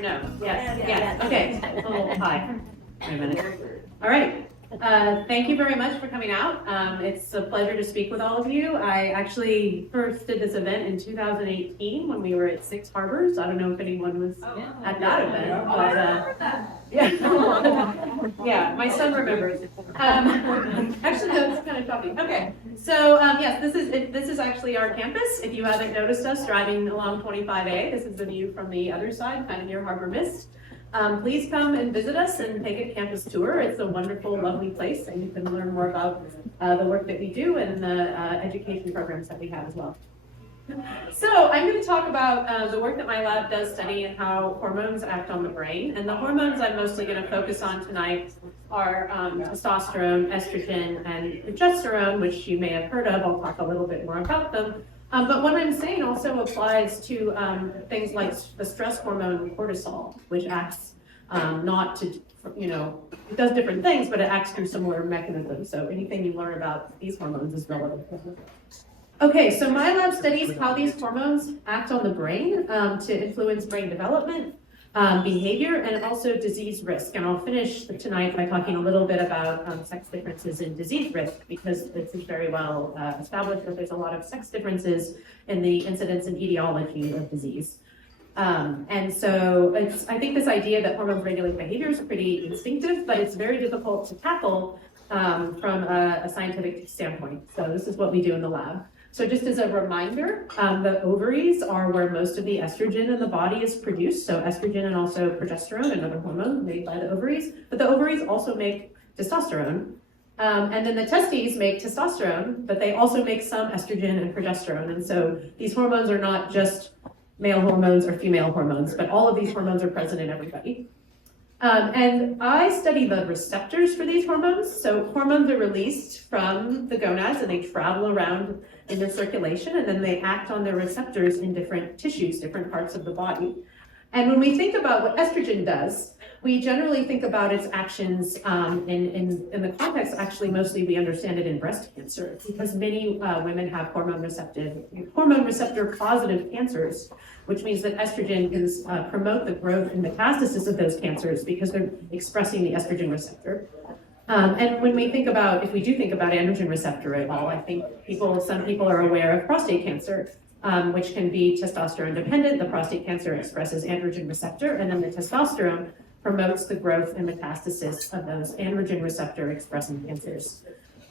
or no? Yes. Okay. A little high. Wait a minute. All right. Thank you very much for coming out. It's a pleasure to speak with all of you. I actually first did this event in 2018 when we were at Six Harbors. I don't know if anyone was at that event, but yeah, my son remembers. Actually, that's kind of shocking. Okay, so yes, this is actually our campus. If you haven't noticed us driving along 25A, this is the view from the other side, kind of near Harbor Mist. Please come and visit us and take a campus tour. It's a wonderful, lovely place, and you can learn more about the work that we do and the education programs that we have as well. So I'm going to talk about the work that my lab does studying how hormones act on the brain. And the hormones I'm mostly going to focus on tonight are testosterone, estrogen, and progesterone, which you may have heard of. I'll talk a little bit more about them. But what I'm saying also applies to things like the stress hormone cortisol, which acts not to, it does different things, but it acts through similar mechanisms. So anything you learn about these hormones is relevant. Okay, so my lab studies how these hormones act on the brain to influence brain development, behavior, and also disease risk. And I'll finish tonight by talking a little bit about sex differences in disease risk, because it's very well established that there's a lot of sex differences in the incidence and etiology of disease. And so I think this idea that hormones regulate behavior is pretty instinctive, but it's very difficult to tackle from a scientific standpoint. So this is what we do in the lab. So just as a reminder, the ovaries are where most of the estrogen in the body is produced. So estrogen and also progesterone, another hormone made by the ovaries. But the ovaries also make testosterone. And then the testes make testosterone, but they also make some estrogen and progesterone. And so these hormones are not just male hormones or female hormones, but all of these hormones are present in everybody. And I study the receptors for these hormones. So hormones are released from the gonads and they travel around in the circulation, and then they act on their receptors in different tissues, different parts of the body. And when we think about what estrogen does, we generally think about its actions in the context, actually mostly we understand it in breast cancer, because many women have hormone receptor positive cancers, which means that estrogen can promote the growth and metastasis of those cancers because they're expressing the estrogen receptor. And when we think about, if we do think about androgen receptor at all, I think some people are aware of prostate cancer, which can be testosterone dependent. The prostate cancer expresses androgen receptor, and then the testosterone promotes the growth and metastasis of those androgen receptor expressing cancers.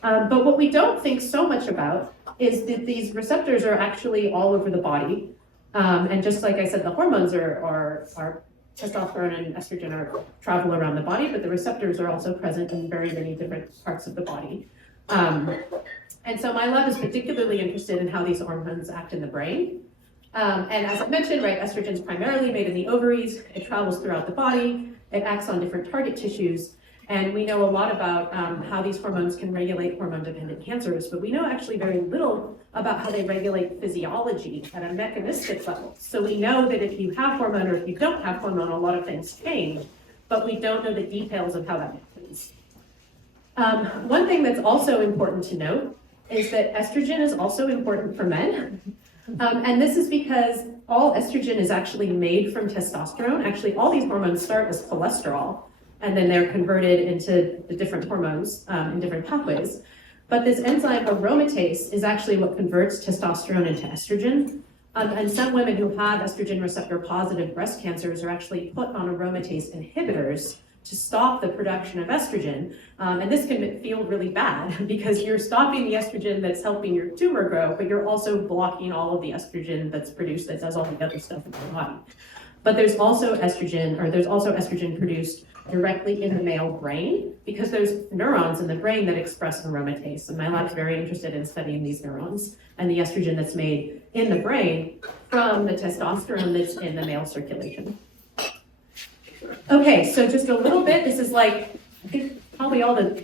But what we don't think so much about is that these receptors are actually all over the body. And just like I said, the hormones are testosterone and estrogen travel around the body, but the receptors are also present in very many different parts of the body. And so my lab is particularly interested in how these hormones act in the brain. And as I mentioned, right, estrogen is primarily made in the ovaries. It travels throughout the body. It acts on different target tissues. And we know a lot about how these hormones can regulate hormone-dependent cancers, but we know actually very little about how they regulate physiology at a mechanistic level. So we know that if you have hormone or if you don't have hormone, a lot of things change, but we don't know the details of how that happens. One thing that's also important to note is that estrogen is also important for men. And this is because all estrogen is actually made from testosterone. Actually, all these hormones start as cholesterol, and then they're converted into the different hormones in different pathways. But this enzyme aromatase is actually what converts testosterone into estrogen. And some women who have estrogen receptor positive breast cancers are actually put on aromatase inhibitors to stop the production of estrogen. And this can feel really bad because you're stopping the estrogen that's helping your tumor grow, but you're also blocking all of the estrogen that's produced that does all the other stuff in the body. But there's also estrogen produced directly in the male brain because there's neurons in the brain that express aromatase. And my lab's very interested in studying these neurons and the estrogen that's made in the brain from the testosterone that's in the male circulation. Okay, so just a little bit, this is like, I think probably all the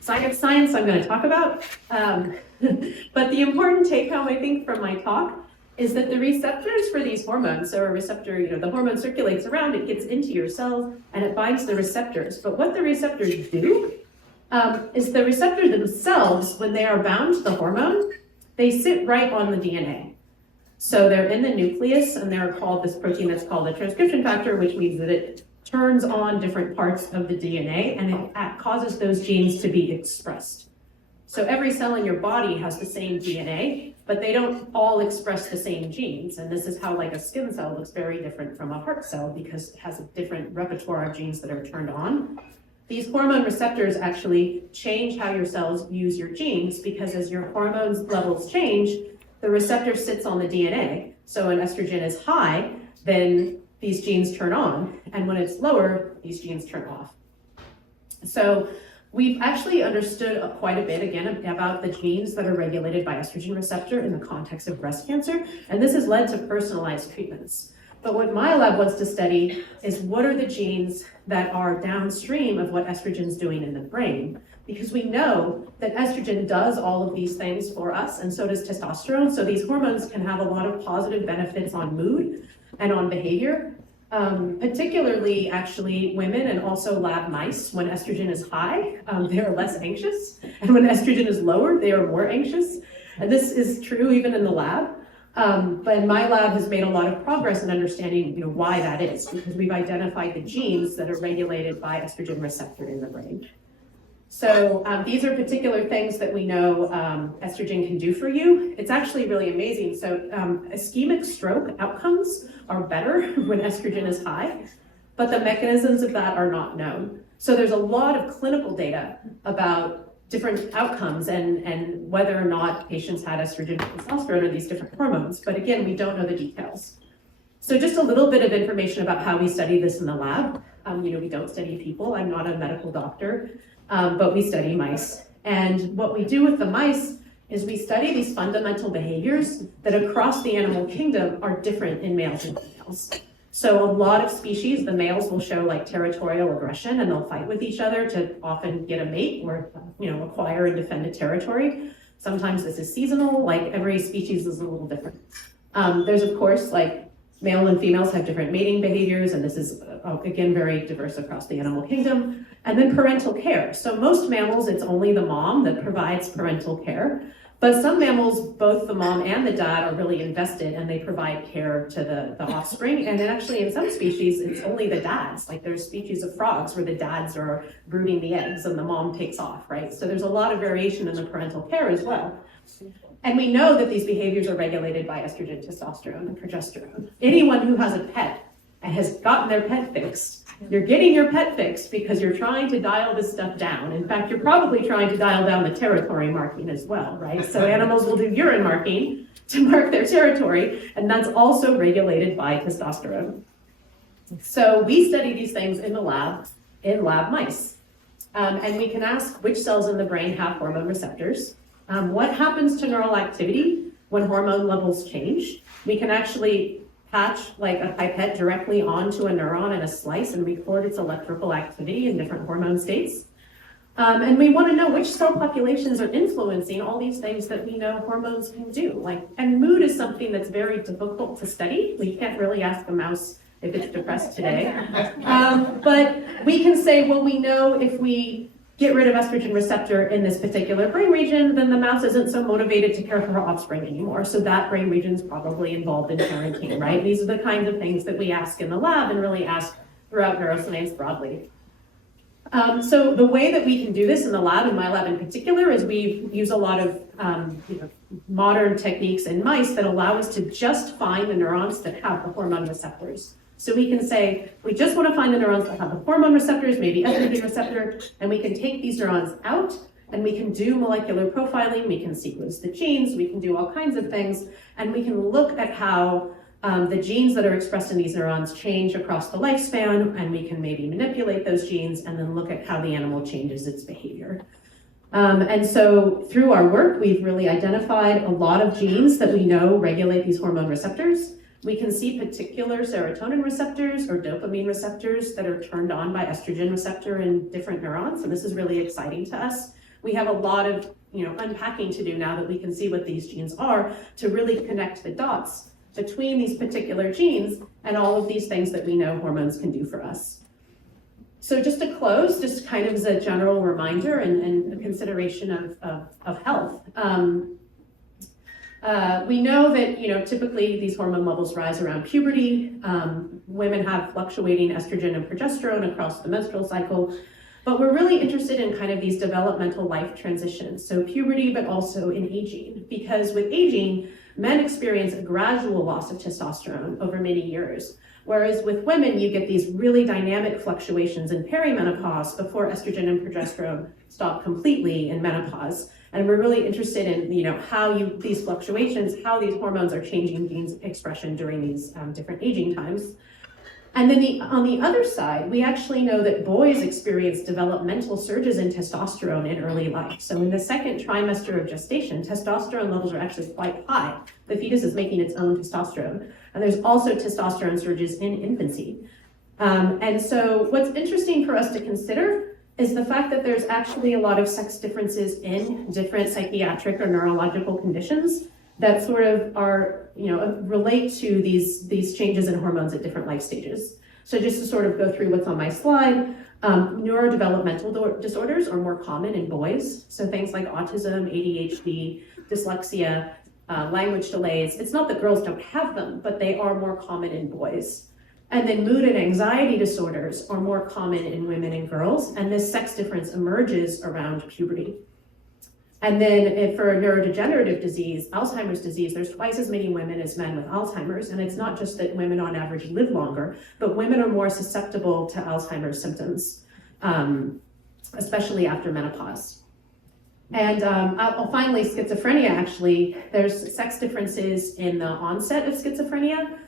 science I'm going to talk about. But the important take home, I think, from my talk is that the receptors for these hormones, so a receptor, the hormone circulates around, it gets into your cells, and it binds the receptors. But what the receptors do is the receptors themselves, when they are bound to the hormone, they sit right on the DNA. So they're in the nucleus, and they're called this protein that's called a transcription factor, which means that it turns on different parts of the DNA, and it causes those genes to be expressed. So every cell in your body has the same DNA, but they don't all express the same genes. And this is how like a skin cell looks very different from a heart cell because it has a different repertoire of genes that are turned on. These hormone receptors actually change how your cells use your genes because as your hormones levels change, the receptor sits on the DNA. So when estrogen is high, then these genes turn on. And when it's lower, these genes turn off. So we've actually understood quite a bit, again, about the genes that are regulated by estrogen receptor in the context of breast cancer, and this has led to personalized treatments. But what my lab wants to study is what are the genes that are downstream of what estrogen is doing in the brain, because we know that estrogen does all of these things for us, and so does testosterone, so these hormones can have a lot of positive benefits on mood and on behavior. Particularly actually women and also lab mice, when estrogen is high, they are less anxious. And when estrogen is lower, they are more anxious. And this is true even in the lab. But my lab has made a lot of progress in understanding why that is, because we've identified the genes that are regulated by estrogen receptor in the brain. So these are particular things that we know estrogen can do for you. It's actually really amazing. So ischemic stroke outcomes are better when estrogen is high, but the mechanisms of that are not known. So there's a lot of clinical data about different outcomes and whether or not patients had estrogen or testosterone or these different hormones. But again, we don't know the details. So just a little bit of information about how we study this in the lab. We don't study people. I'm not a medical doctor. But we study mice. And what we do with the mice is we study these fundamental behaviors that across the animal kingdom are different in males and females. So a lot of species, the males will show like territorial aggression and they'll fight with each other to often get a mate or acquire and defend a territory. Sometimes this is seasonal, like every species is a little different. There's of course like male and females have different mating behaviors, and this is again very diverse across the animal kingdom. And then parental care. So most mammals, it's only the mom that provides parental care. But some mammals, both the mom and the dad are really invested and they provide care to the offspring. And then actually in some species, it's only the dads. Like there's species of frogs where the dads are brooding the eggs and the mom takes off, right? So there's a lot of variation in the parental care as well. And we know that these behaviors are regulated by estrogen, testosterone, and progesterone. Anyone who has a pet and has gotten their pet fixed, you're getting your pet fixed because you're trying to dial this stuff down. In fact, you're probably trying to dial down the territory marking as well, right? So animals will do urine marking to mark their territory, and that's also regulated by testosterone. So we study these things in the lab, in lab mice. And we can ask which cells in the brain have hormone receptors, what happens to neural activity when hormone levels change. We can actually patch like a pipette directly onto a neuron in a slice and record its electrical activity in different hormone states. And we want to know which cell populations are influencing all these things that we know hormones can do. And mood is something that's very difficult to study. We can't really ask a mouse if it's depressed today. But we can say, well, we know if we get rid of estrogen receptor in this particular brain region, then the mouse isn't so motivated to care for her offspring anymore. So that brain region is probably involved in parenting, right? These are the kinds of things that we ask in the lab and really ask throughout neuroscience broadly. So the way that we can do this in the lab, in my lab in particular, is we use a lot of modern techniques in mice that allow us to just find the neurons that have the hormone receptors. So we can say, we just want to find the neurons that have the hormone receptors, maybe estrogen receptor, and we can take these neurons out and we can do molecular profiling, we can sequence the genes, we can do all kinds of things, and we can look at how the genes that are expressed in these neurons change across the lifespan, and we can maybe manipulate those genes and then look at how the animal changes its behavior. And so through our work, we've really identified a lot of genes that we know regulate these hormone receptors. We can see particular serotonin receptors or dopamine receptors that are turned on by estrogen receptor in different neurons, and this is really exciting to us. We have a lot of unpacking to do now that we can see what these genes are to really connect the dots between these particular genes and all of these things that we know hormones can do for us. So just to close, just kind of as a general reminder and a consideration of health. We know that, typically these hormone levels rise around puberty. Women have fluctuating estrogen and progesterone across the menstrual cycle, but we're really interested in kind of these developmental life transitions. So puberty, but also in aging, because with aging, men experience a gradual loss of testosterone over many years. Whereas with women, you get these really dynamic fluctuations in perimenopause before estrogen and progesterone stop completely in menopause. And we're really interested in, how these fluctuations, how these hormones are changing genes expression during these different aging times. And then on the other side, we actually know that boys experience developmental surges in testosterone in early life. So in the second trimester of gestation, testosterone levels are actually quite high. The fetus is making its own testosterone. And there's also testosterone surges in infancy. And so what's interesting for us to consider is the fact that there's actually a lot of sex differences in different psychiatric or neurological conditions that sort of are, relate to these changes in hormones at different life stages. So just to sort of go through what's on my slide, neurodevelopmental disorders are more common in boys. So things like autism, ADHD, dyslexia, language delays. It's not that girls don't have them, but they are more common in boys. And then mood and anxiety disorders are more common in women and girls, and this sex difference emerges around puberty. And then for neurodegenerative disease, Alzheimer's disease, there's twice as many women as men with Alzheimer's, and it's not just that women on average live longer, but women are more susceptible to Alzheimer's symptoms, especially after menopause. And finally, schizophrenia, actually, there's sex differences in the onset of schizophrenia,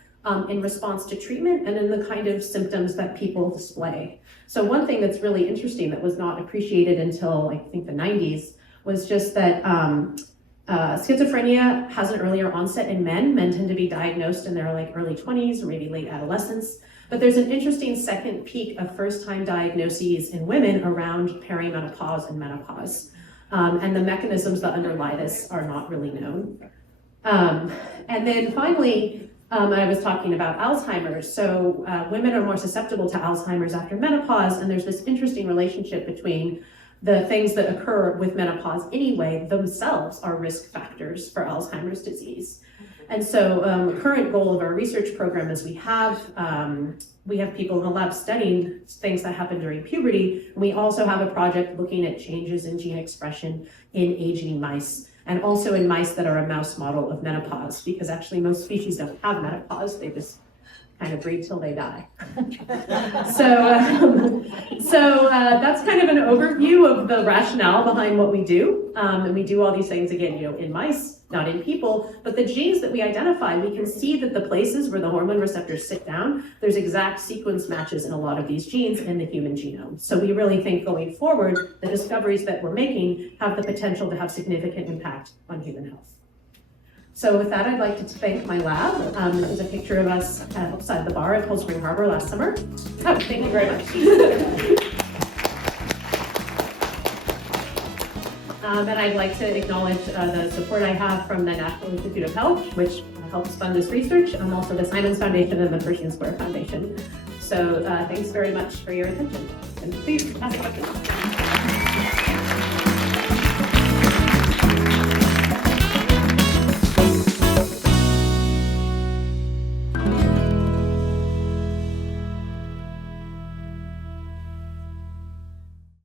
in response to treatment, and in the kind of symptoms that people display. So one thing that's really interesting that was not appreciated until I think the 90s was just that schizophrenia has an earlier onset in men. Men tend to be diagnosed in their early 20s or maybe late adolescence. But there's an interesting second peak of first-time diagnoses in women around perimenopause and menopause. And the mechanisms that underlie this are not really known. And then finally, I was talking about Alzheimer's. So women are more susceptible to Alzheimer's after menopause, and there's this interesting relationship between the things that occur with menopause anyway themselves are risk factors for Alzheimer's disease. And so the current goal of our research program is we have people in the lab studying things that happen during puberty. And we also have a project looking at changes in gene expression in aging mice, and also in mice that are a mouse model of menopause, because actually most species don't have menopause, they just kind of breed till they die. So that's kind of an overview of the rationale behind what we do. And we do all these things, again, in mice, not in people, but the genes that we identify, we can see that the places where the hormone receptors sit down, there's exact sequence matches in a lot of these genes in the human genome. So we really think going forward, the discoveries that we're making have the potential to have significant impact on human health. So with that, I'd like to thank my lab. There's a picture of us outside the bar at Cold Spring Harbor last summer. Oh, thank you very much. And I'd like to acknowledge the support I have from the National Institute of Health, which helps fund this research, and also the Simons Foundation and the Pershing Square Foundation. So thanks very much for your attention. And please ask questions.